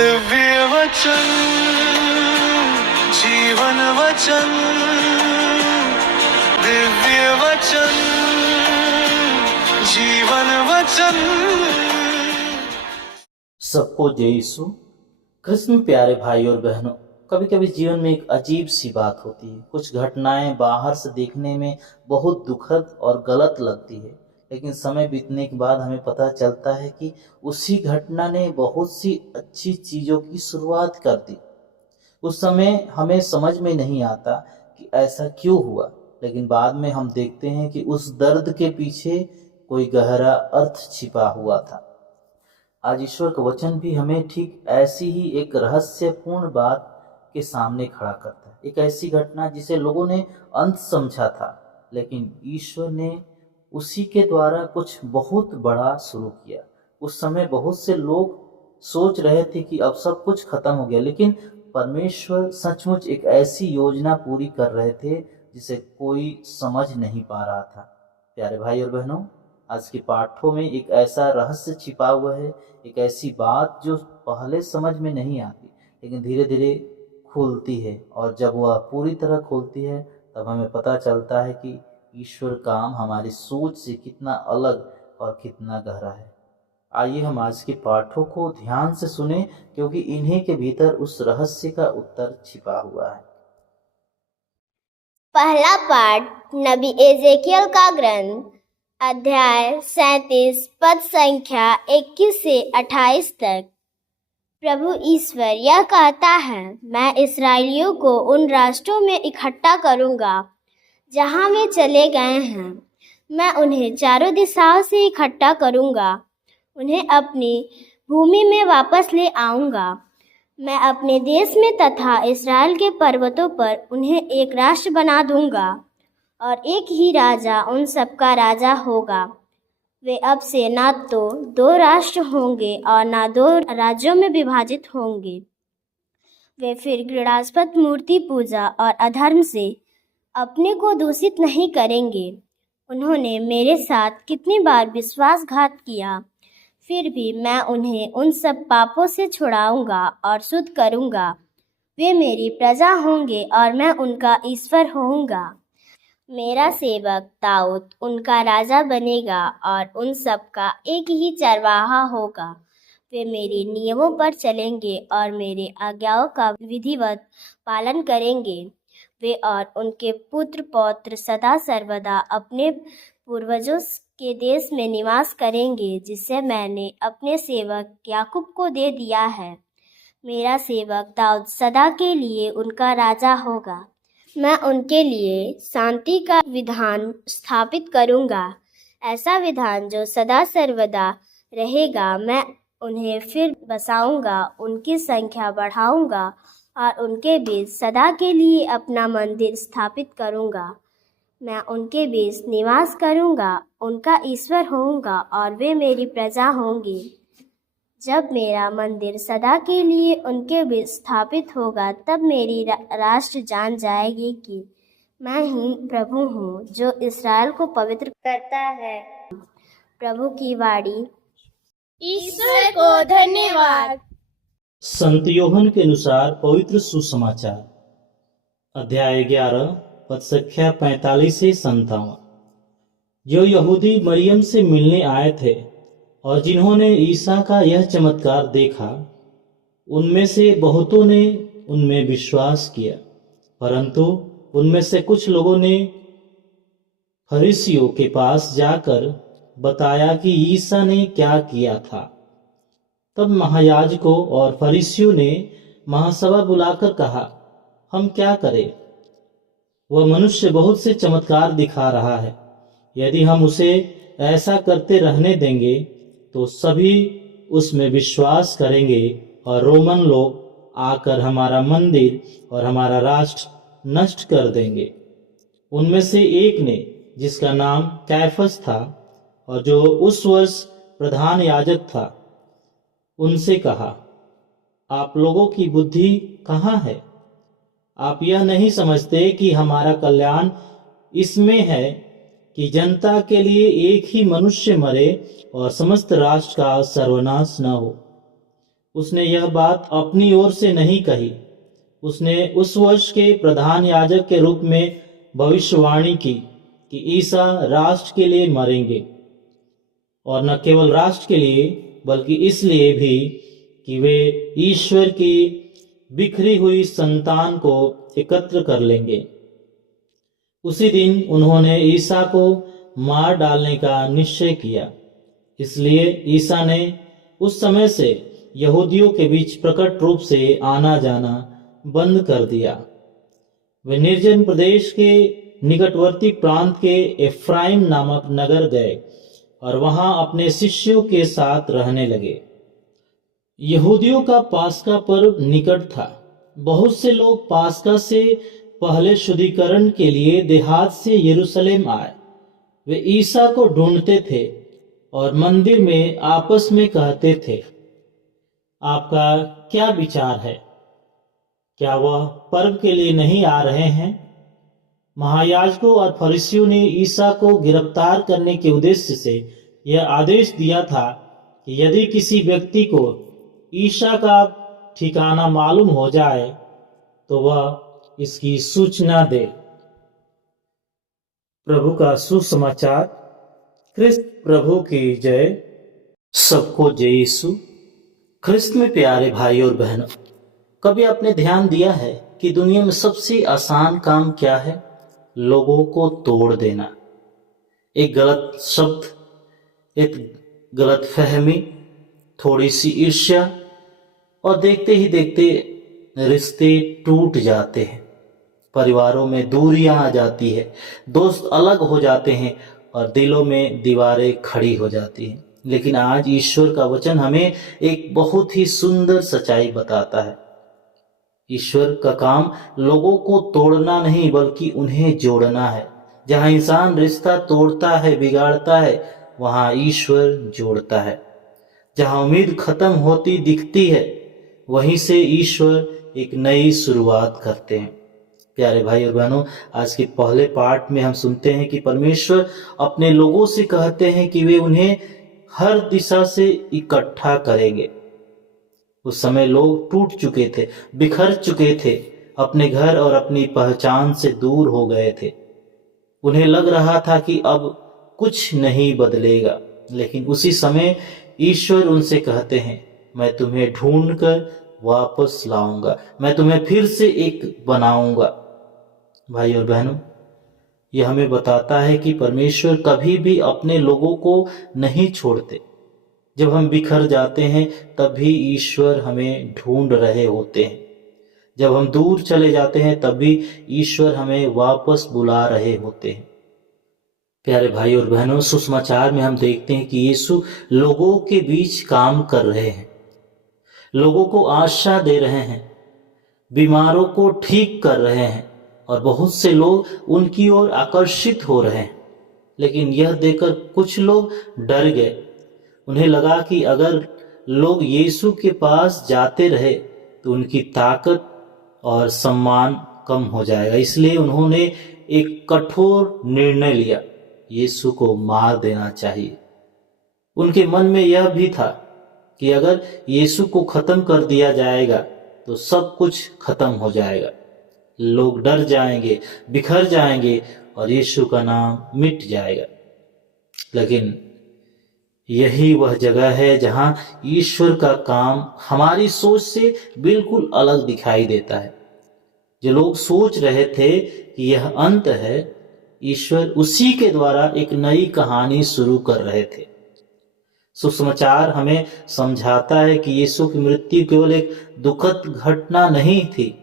दिव्य वचन जीवन वचन दिव्य वचन जीवन वचन। सबको जय यीशु। कृष्ण प्यारे भाई और बहनों, कभी कभी जीवन में एक अजीब सी बात होती है। कुछ घटनाएं बाहर से देखने में बहुत दुखद और गलत लगती है, लेकिन समय बीतने के बाद हमें पता चलता है कि उसी घटना ने बहुत सी अच्छी चीज़ों की शुरुआत कर दी। उस समय हमें समझ में नहीं आता कि ऐसा क्यों हुआ, लेकिन बाद में हम देखते हैं कि उस दर्द के पीछे कोई गहरा अर्थ छिपा हुआ था। आज ईश्वर का वचन भी हमें ठीक ऐसी ही एक रहस्यपूर्ण बात के सामने खड़ा करता है। एक ऐसी घटना जिसे लोगों ने अंत समझा था, लेकिन ईश्वर ने उसी के द्वारा कुछ बहुत बड़ा शुरू किया। उस समय बहुत से लोग सोच रहे थे कि अब सब कुछ खत्म हो गया, लेकिन परमेश्वर सचमुच एक ऐसी योजना पूरी कर रहे थे जिसे कोई समझ नहीं पा रहा था। प्यारे भाई और बहनों, आज के पाठों में एक ऐसा रहस्य छिपा हुआ है, एक ऐसी बात जो पहले समझ में नहीं आती, लेकिन धीरे धीरे खुलती है, और जब वह पूरी तरह खुलती है तब हमें पता चलता है कि ईश्वर काम हमारी सोच से कितना अलग और कितना गहरा है। आइए हम आज के पाठों को ध्यान से सुने, क्योंकि इन्हीं के भीतर उस रहस्य का उत्तर छिपा हुआ है। पहला पाठ नबी एजेकियल का ग्रंथ, अध्याय 37, पद संख्या 21 से 28 तक। प्रभु ईश्वर यह कहता है, मैं इस्राएलियों को उन राष्ट्रों में इकट्ठा करूंगा जहां वे चले गए हैं। मैं उन्हें चारों दिशाओं से इकट्ठा करूंगा, उन्हें अपनी भूमि में वापस ले आऊंगा। मैं अपने देश में तथा इस्राएल के पर्वतों पर उन्हें एक राष्ट्र बना दूंगा, और एक ही राजा उन सबका राजा होगा। वे अब से ना तो दो राष्ट्र होंगे और ना दो राज्यों में विभाजित होंगे। वे फिर घृणास्पद मूर्ति पूजा और अधर्म से अपने को दूषित नहीं करेंगे। उन्होंने मेरे साथ कितनी बार विश्वासघात किया, फिर भी मैं उन्हें उन सब पापों से छुड़ाऊंगा और शुद्ध करूंगा। वे मेरी प्रजा होंगे और मैं उनका ईश्वर होऊंगा। मेरा सेवक दाऊद उनका राजा बनेगा और उन सब का एक ही चरवाहा होगा। वे मेरे नियमों पर चलेंगे और मेरे आज्ञाओं का विधिवत पालन करेंगे। वे और उनके पुत्र पौत्र सदा सर्वदा अपने पूर्वजों के देश में निवास करेंगे, जिसे मैंने अपने सेवक याकूब को दे दिया है। मेरा सेवक दाऊद सदा के लिए उनका राजा होगा। मैं उनके लिए शांति का विधान स्थापित करूंगा, ऐसा विधान जो सदा सर्वदा रहेगा। मैं उन्हें फिर बसाऊंगा, उनकी संख्या बढ़ाऊंगा और उनके बीच सदा के लिए अपना मंदिर स्थापित करूंगा। मैं उनके बीच निवास करूंगा, उनका ईश्वर होऊंगा और वे मेरी प्रजा होंगे। जब मेरा मंदिर सदा के लिए उनके बीच स्थापित होगा, तब मेरी राष्ट्र जान जाएगी कि मैं ही प्रभु हूँ, जो इस्राएल को पवित्र करता है। प्रभु की वाणी। ईश्वर को धन्यवाद। संत यूहन्ना के अनुसार पवित्र सुसमाचार, अध्याय 11, पद संख्या 45 से 57। जो यहूदी मरियम से मिलने आए थे और जिन्होंने ईसा का यह चमत्कार देखा, उनमें से बहुतों ने उनमें विश्वास किया, परंतु उनमें से कुछ लोगों ने फरीसियों के पास जाकर बताया कि ईसा ने क्या किया था। तब महायाजकों और फरीसियों ने महासभा बुलाकर कहा, हम क्या करें? वह मनुष्य बहुत से चमत्कार दिखा रहा है। यदि हम उसे ऐसा करते रहने देंगे तो सभी उसमें विश्वास करेंगे और रोमन लोग आकर हमारा मंदिर और हमारा राष्ट्र नष्ट कर देंगे। उनमें से एक ने, जिसका नाम कैफस था और जो उस वर्ष प्रधान याजक था, उनसे कहा, आप लोगों की बुद्धि कहाँ है? आप यह नहीं समझते कि हमारा कल्याण इसमें है कि जनता के लिए एक ही मनुष्य मरे और समस्त राष्ट्र का सर्वनाश न हो। उसने यह बात अपनी ओर से नहीं कही। उसने उस वर्ष के प्रधान याजक के रूप में भविष्यवाणी की कि ईसा राष्ट्र के लिए मरेंगे, और न केवल राष्ट्र के लिए बल्कि इसलिए भी कि वे ईश्वर की बिखरी हुई संतान को एकत्र कर लेंगे। उसी दिन उन्होंने ईसा को मार डालने का निश्चय किया। इसलिए ईसा ने उस समय से यहूदियों के बीच प्रकट रूप से आना जाना बंद कर दिया। वे निर्जन प्रदेश के निकटवर्ती प्रांत के एफ्राइम नामक नगर गए और वहां अपने शिष्यों के साथ रहने लगे। यहूदियों का पास्का पर्व निकट था। बहुत से लोग पास्का से पहले शुद्धिकरण के लिए देहात से यरूशलेम आए। वे ईसा को ढूंढते थे और मंदिर में आपस में कहते थे, आपका क्या विचार है? क्या वह पर्व के लिए नहीं आ रहे हैं? महायाजकों और फरीसियों ने ईसा को गिरफ्तार करने के उद्देश्य से यह आदेश दिया था कि यदि किसी व्यक्ति को ईसा का ठिकाना मालूम हो जाए तो वह इसकी सूचना दे। प्रभु का सुसमाचार। क्रिस्त प्रभु की जय। सबको जय यीशु। क्रिस्त में प्यारे भाई और बहनों, कभी आपने ध्यान दिया है कि दुनिया में सबसे आसान काम क्या है? लोगों को तोड़ देना। एक गलत शब्द, एक गलत फहमी, थोड़ी सी ईर्ष्या, और देखते ही देखते रिश्ते टूट जाते हैं। परिवारों में दूरियां आ जाती है, दोस्त अलग हो जाते हैं और दिलों में दीवारें खड़ी हो जाती हैं। लेकिन आज ईश्वर का वचन हमें एक बहुत ही सुंदर सच्चाई बताता है। ईश्वर का काम लोगों को तोड़ना नहीं बल्कि उन्हें जोड़ना है। जहां इंसान रिश्ता तोड़ता है, बिगाड़ता है, वहां ईश्वर जोड़ता है। जहां उम्मीद खत्म होती दिखती है, वहीं से ईश्वर एक नई शुरुआत करते हैं। प्यारे भाई और बहनों, आज के पहले पार्ट में हम सुनते हैं कि परमेश्वर अपने लोगों से कहते हैं कि वे उन्हें हर दिशा से इकट्ठा करेंगे। उस समय लोग टूट चुके थे, बिखर चुके थे, अपने घर और अपनी पहचान से दूर हो गए थे। उन्हें लग रहा था कि अब कुछ नहीं बदलेगा, लेकिन उसी समय ईश्वर उनसे कहते हैं, मैं तुम्हें ढूंढकर वापस लाऊंगा, मैं तुम्हें फिर से एक बनाऊंगा। भाई और बहनों, यह हमें बताता है कि परमेश्वर कभी भी अपने लोगों को नहीं छोड़ते। जब हम बिखर जाते हैं तब भी ईश्वर हमें ढूंढ रहे होते हैं। जब हम दूर चले जाते हैं तब भी ईश्वर हमें वापस बुला रहे होते हैं। प्यारे भाई और बहनों, सुसमाचार में हम देखते हैं कि यीशु लोगों के बीच काम कर रहे हैं, लोगों को आशा दे रहे हैं, बीमारों को ठीक कर रहे हैं और बहुत से लोग उनकी ओर आकर्षित हो रहे हैं। लेकिन यह देखकर कुछ लोग डर गए। उन्हें लगा कि अगर लोग यीशु के पास जाते रहे तो उनकी ताकत और सम्मान कम हो जाएगा। इसलिए उन्होंने एक कठोर निर्णय लिया, यीशु को मार देना चाहिए। उनके मन में यह भी था कि अगर यीशु को खत्म कर दिया जाएगा तो सब कुछ खत्म हो जाएगा, लोग डर जाएंगे, बिखर जाएंगे और यीशु का नाम मिट जाएगा। लेकिन यही वह जगह है जहां ईश्वर का काम हमारी सोच से बिल्कुल अलग दिखाई देता है। जो लोग सोच रहे थे कि यह अंत है, ईश्वर उसी के द्वारा एक नई कहानी शुरू कर रहे थे। सुसमाचार हमें समझाता है कि यीशु की मृत्यु केवल एक दुखद घटना नहीं थी।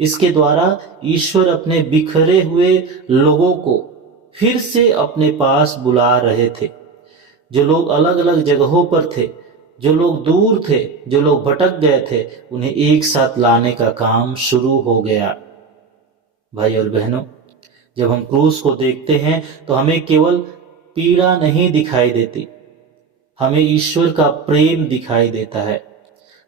इसके द्वारा ईश्वर अपने बिखरे हुए लोगों को फिर से अपने पास बुला रहे थे। जो लोग अलग अलग जगहों पर थे, जो लोग दूर थे, जो लोग भटक गए थे, उन्हें एक साथ लाने का काम शुरू हो गया। भाई और बहनों, जब हम क्रूस को देखते हैं तो हमें केवल पीड़ा नहीं दिखाई देती, हमें ईश्वर का प्रेम दिखाई देता है।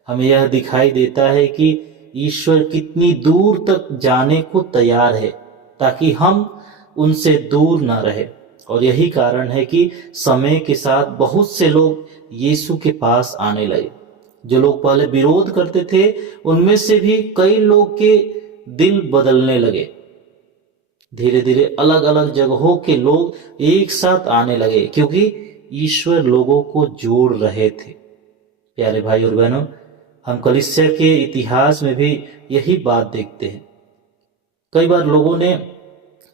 हमें यह दिखाई देता है कि ईश्वर कितनी दूर तक जाने को तैयार है ताकि हम उनसे दूर न रहे। और यही कारण है कि समय के साथ बहुत से लोग यीशु के पास आने लगे। जो लोग पहले विरोध करते थे उनमें से भी कई लोग के दिल बदलने लगे। धीरे धीरे अलग अलग जगहों के लोग एक साथ आने लगे क्योंकि ईश्वर लोगों को जोड़ रहे थे। प्यारे भाई और बहनों, हम कलीसिया के इतिहास में भी यही बात देखते हैं। कई बार लोगों ने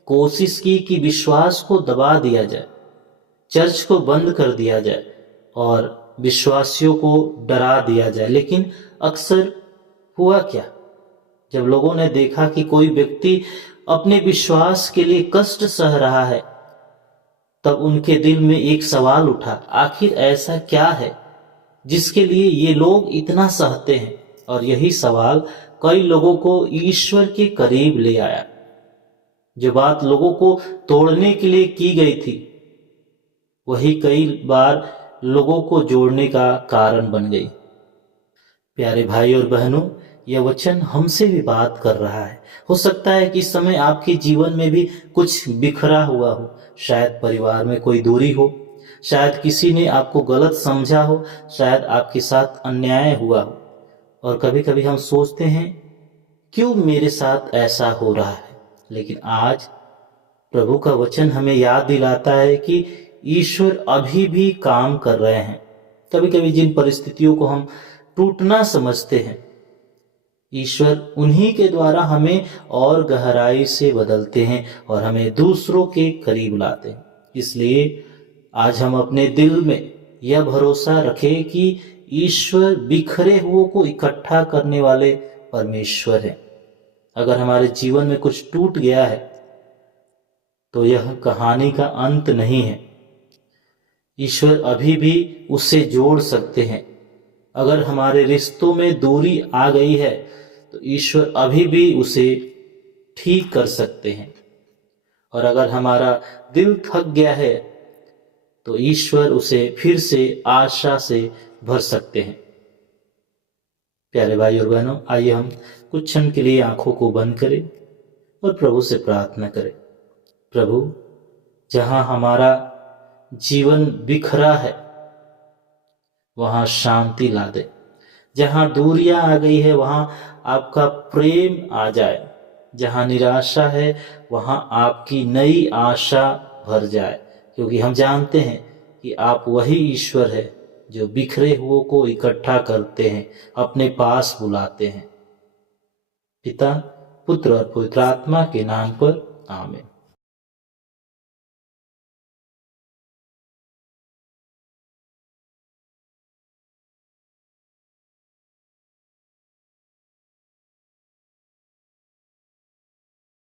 कोशिश की कि विश्वास को दबा दिया जाए, चर्च को बंद कर दिया जाए और विश्वासियों को डरा दिया जाए, लेकिन अक्सर हुआ क्या, जब लोगों ने देखा कि कोई व्यक्ति अपने विश्वास के लिए कष्ट सह रहा है, तब उनके दिल में एक सवाल उठा, आखिर ऐसा क्या है जिसके लिए ये लोग इतना सहते हैं। और यही सवाल कई लोगों को ईश्वर के करीब ले आया। जो बात लोगों को तोड़ने के लिए की गई थी वही कई बार लोगों को जोड़ने का कारण बन गई। प्यारे भाई और बहनों, यह वचन हमसे भी बात कर रहा है। हो सकता है कि इस समय आपके जीवन में भी कुछ बिखरा हुआ हो, शायद परिवार में कोई दूरी हो, शायद किसी ने आपको गलत समझा हो, शायद आपके साथ अन्याय हुआ हो। और कभी कभी हम सोचते हैं क्यों मेरे साथ ऐसा हो रहा है, लेकिन आज प्रभु का वचन हमें याद दिलाता है कि ईश्वर अभी भी काम कर रहे हैं। कभी कभी जिन परिस्थितियों को हम टूटना समझते हैं, ईश्वर उन्हीं के द्वारा हमें और गहराई से बदलते हैं और हमें दूसरों के करीब लाते हैं। इसलिए आज हम अपने दिल में यह भरोसा रखें कि ईश्वर बिखरे हुओं को इकट्ठा करने वाले परमेश्वर हैं। अगर हमारे जीवन में कुछ टूट गया है तो यह कहानी का अंत नहीं है। ईश्वर अभी भी उससे जोड़ सकते हैं। अगर हमारे रिश्तों में दूरी आ गई है तो ईश्वर अभी भी उसे ठीक कर सकते हैं। और अगर हमारा दिल थक गया है तो ईश्वर उसे फिर से आशा से भर सकते हैं। प्यारे भाई और बहनों, आइए हम कुछ क्षण के लिए आंखों को बंद करें और प्रभु से प्रार्थना करें। प्रभु, जहां हमारा जीवन बिखरा है वहां शांति ला दे। जहां दूरियां आ गई है वहां आपका प्रेम आ जाए। जहां निराशा है वहां आपकी नई आशा भर जाए, क्योंकि हम जानते हैं कि आप वही ईश्वर है जो बिखरे हुओं को इकट्ठा करते हैं, अपने पास बुलाते हैं। पिता, पुत्र और पवित्र आत्मा के नाम पर आमीन।